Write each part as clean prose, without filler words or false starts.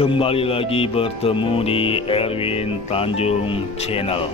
Kembali lagi bertemu di Erwin Tanjung Channel.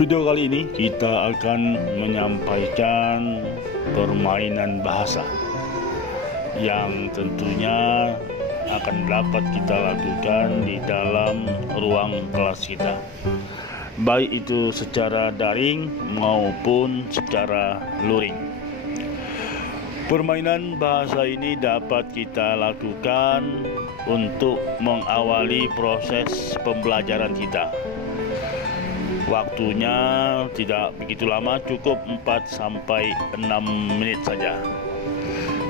Video kali ini kita akan menyampaikan permainan bahasa yang tentunya akan dapat kita lakukan di dalam ruang kelas kita, baik itu secara daring maupun secara luring. Permainan bahasa ini dapat kita lakukan untuk mengawali proses pembelajaran kita. Waktunya tidak begitu lama, cukup 4-6 menit saja.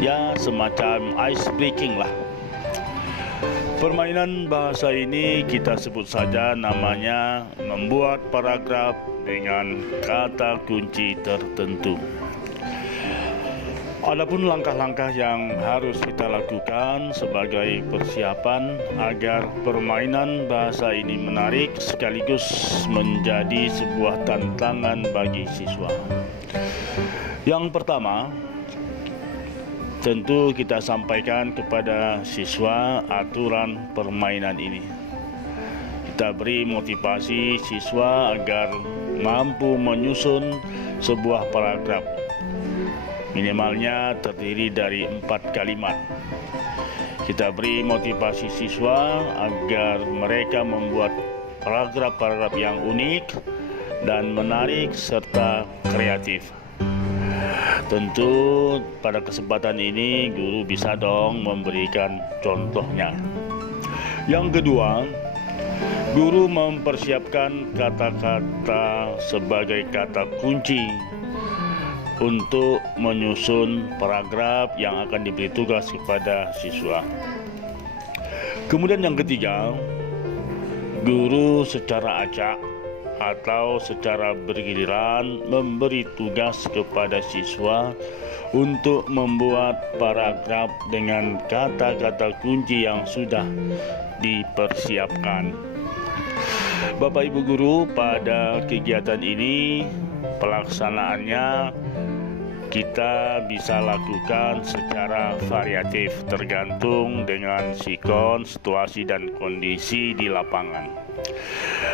Ya, semacam ice breaking lah. Permainan bahasa ini kita sebut saja namanya membuat paragraf dengan kata kunci tertentu. Adapun langkah-langkah yang harus kita lakukan sebagai persiapan agar permainan bahasa ini menarik sekaligus menjadi sebuah tantangan bagi siswa. Yang pertama, tentu kita sampaikan kepada siswa aturan permainan ini. Kita beri motivasi siswa agar mampu menyusun sebuah paragraf. Minimalnya terdiri dari 4 kalimat. Kita beri motivasi siswa agar mereka membuat paragraf-paragraf yang unik dan menarik serta kreatif. Tentu pada kesempatan ini guru bisa dong memberikan contohnya. Yang kedua, guru mempersiapkan kata-kata sebagai kata kunci untuk menyusun paragraf yang akan diberi tugas kepada siswa. Kemudian yang ketiga, guru secara acak atau secara bergiliran memberi tugas kepada siswa untuk membuat paragraf dengan kata-kata kunci yang sudah dipersiapkan. Bapak Ibu guru, pada kegiatan ini pelaksanaannya kita bisa lakukan secara variatif tergantung dengan sikon, situasi dan kondisi di lapangan.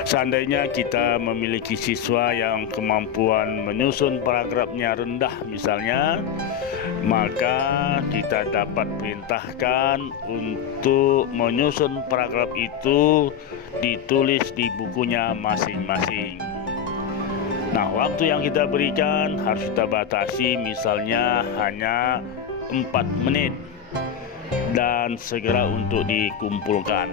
Seandainya kita memiliki siswa yang kemampuan menyusun paragrafnya rendah misalnya, maka kita dapat perintahkan untuk menyusun paragraf itu ditulis di bukunya masing-masing. Nah, waktu yang kita berikan harus kita batasi, misalnya hanya 4 menit dan segera untuk dikumpulkan.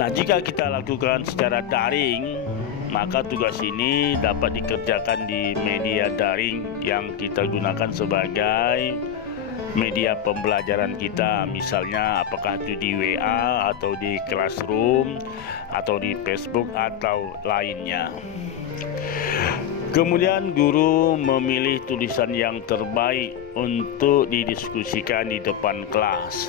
Nah, jika kita lakukan secara daring, maka tugas ini dapat dikerjakan di media daring yang kita gunakan sebagai media pembelajaran kita, misalnya apakah itu di WA atau di Classroom atau di Facebook atau lainnya. Kemudian guru memilih tulisan yang terbaik untuk didiskusikan di depan kelas.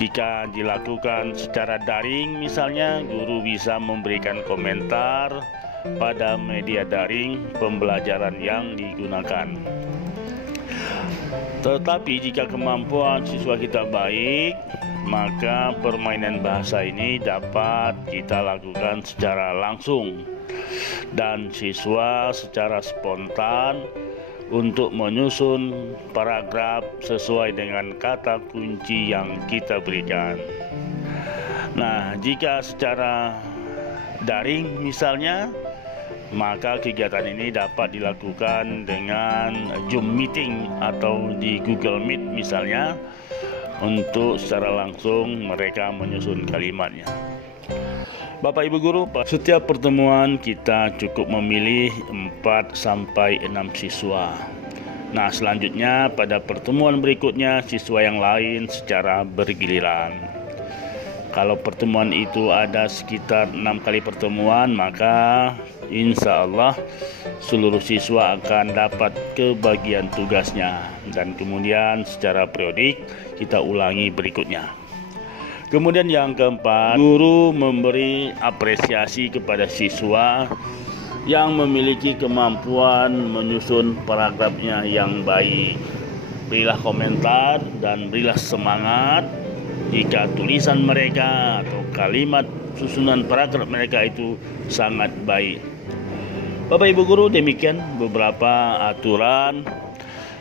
Jika dilakukan secara daring misalnya, guru bisa memberikan komentar pada media daring pembelajaran yang digunakan. Tetapi jika kemampuan siswa kita baik, maka permainan bahasa ini dapat kita lakukan secara langsung dan siswa secara spontan untuk menyusun paragraf sesuai dengan kata kunci yang kita berikan. Nah, jika secara daring misalnya, maka kegiatan ini dapat dilakukan dengan Zoom meeting atau di Google Meet misalnya, untuk secara langsung mereka menyusun kalimatnya. Bapak Ibu guru, setiap pertemuan kita cukup memilih 4-6 siswa. Nah, selanjutnya pada pertemuan berikutnya siswa yang lain secara bergiliran. Kalau pertemuan itu ada sekitar 6 kali pertemuan, maka insya Allah seluruh siswa akan dapat kebagian tugasnya, dan kemudian secara periodik kita ulangi berikutnya. Kemudian yang keempat, guru memberi apresiasi kepada siswa yang memiliki kemampuan menyusun paragrafnya yang baik. Berilah komentar dan berilah semangat jika tulisan mereka atau kalimat susunan paragraf mereka itu sangat baik. Bapak Ibu Guru, demikian beberapa aturan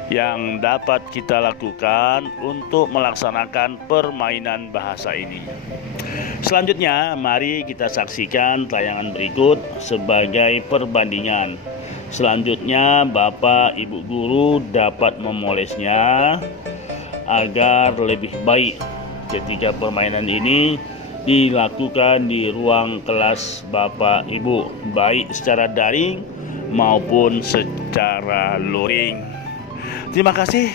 yang dapat kita lakukan untuk melaksanakan permainan bahasa ini. Selanjutnya, mari kita saksikan tayangan berikut sebagai perbandingan. Selanjutnya, Bapak Ibu Guru dapat memolesnya agar lebih baik ketika permainan ini dilakukan di ruang kelas Bapak Ibu, baik secara daring maupun secara luring. Terima kasih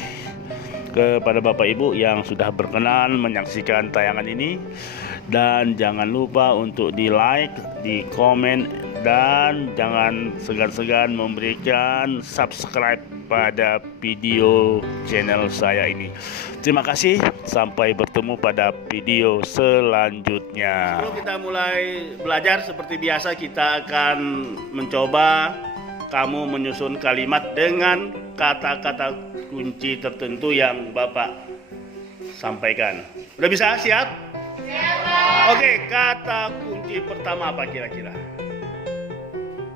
kepada Bapak Ibu yang sudah berkenan menyaksikan tayangan ini, dan jangan lupa untuk di like, di komen, dan jangan segan-segan memberikan subscribe pada video channel saya ini. Terima kasih, sampai bertemu pada video selanjutnya. Sebelum kita mulai belajar, seperti biasa kita akan mencoba kamu menyusun kalimat dengan kata-kata kunci tertentu yang Bapak sampaikan. Udah bisa? Siap? Siap. Oke, kata kunci pertama apa kira-kira?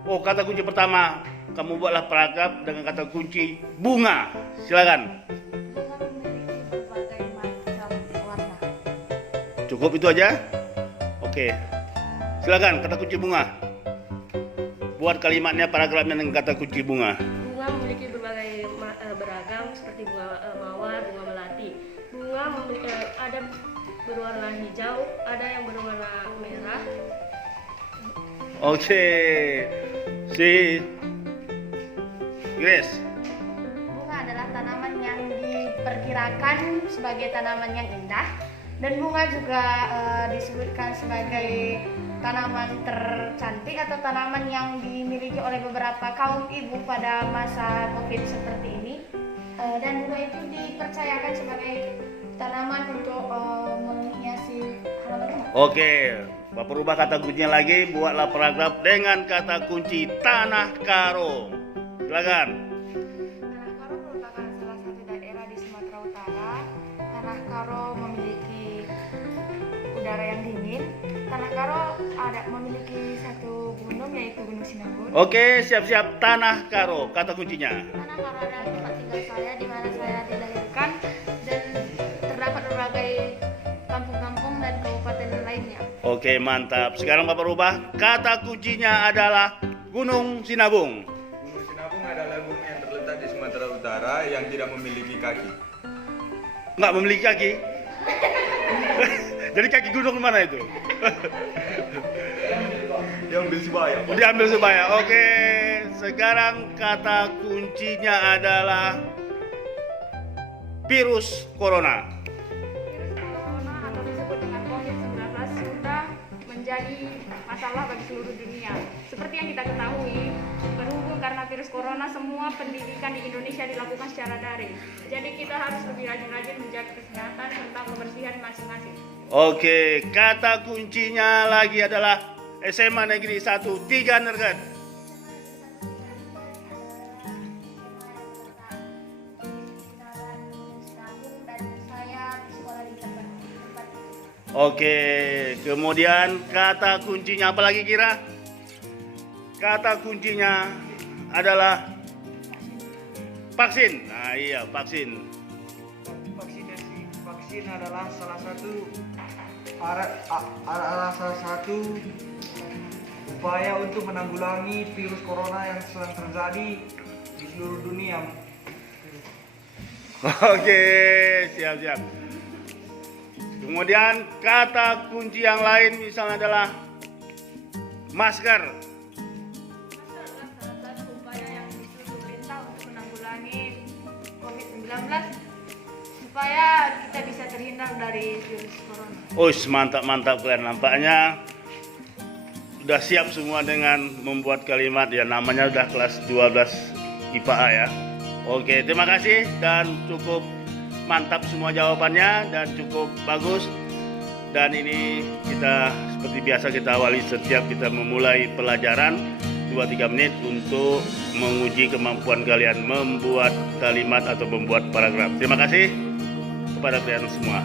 Oh, kata kunci pertama, kamu buatlah paragraf dengan kata kunci bunga. Silakan. Cukup itu aja? Oke. Silakan, kata kunci bunga. Buat kalimatnya, paragrafnya dengan kata kunci bunga. Bunga memiliki berbagai beragam seperti bunga mawar, bunga melati. Bunga ada berwarna hijau, ada yang berwarna merah. Oke. Si Grace. Bunga adalah tanaman yang diperkirakan sebagai tanaman yang indah, dan bunga juga disebutkan sebagai tanaman tercantik atau tanaman yang dimiliki oleh beberapa kaum ibu pada masa COVID seperti ini. Dan bunga itu dipercayakan sebagai tanaman untuk menghiasi halaman rumah. Oke, Bapak rubah kata kuncinya lagi, buatlah paragraf dengan kata kunci tanah karo. Silakan. Tanah Karo merupakan salah satu daerah di Sumatera Utara. Tanah Karo memiliki udara yang dingin. Tanah Karo memiliki satu gunung, yaitu Gunung Sinabung. Oke, siap-siap. Tanah karo, kata kuncinya. Tanah Karo adalah tempat tinggal saya, di mana saya dilahirkan, dan terdapat berbagai kampung-kampung dan kabupaten lainnya. Oke, mantap. Sekarang Bapak rubah, kata kuncinya adalah Gunung Sinabung. Gunung Sinabung adalah gunung yang terletak di Sumatera Utara yang tidak memiliki kaki. Nggak memiliki kaki? Jadi kaki gunung mana itu? Diambil sebaya. Diambil sebaya. Oke, sekarang kata kuncinya adalah virus corona. Virus corona atau disebut dengan COVID-19 sudah menjadi masalah bagi seluruh dunia. Seperti yang kita ketahui, berhubung karena virus corona, semua pendidikan di Indonesia dilakukan secara daring. Jadi kita harus lebih rajin-rajin menjaga kesehatan serta kebersihan masing-masing. Oke, kata kuncinya lagi adalah SMA Negeri 1 3 Nerget. Oke, kemudian kata kuncinya apa lagi kira? Kata kuncinya adalah vaksin. Nah iya, vaksin. Vaksin adalah salah satu upaya untuk menanggulangi virus corona yang sedang terjadi di seluruh dunia. Oke, siap-siap. Kemudian kata kunci yang lain misalnya adalah masker. Masker adalah salah satu upaya yang disuruh pemerintah untuk menanggulangi COVID-19 supaya kita bisa terhindar dari virus corona. Mantap kalian, nampaknya sudah siap semua dengan membuat kalimat ya, namanya udah kelas 12 IPA ya. Oke, terima kasih dan cukup mantap semua jawabannya dan cukup bagus. Dan ini kita seperti biasa kita awali setiap kita memulai pelajaran 2-3 menit untuk menguji kemampuan kalian membuat kalimat atau membuat paragraf. Terima kasih kepada kalian semua.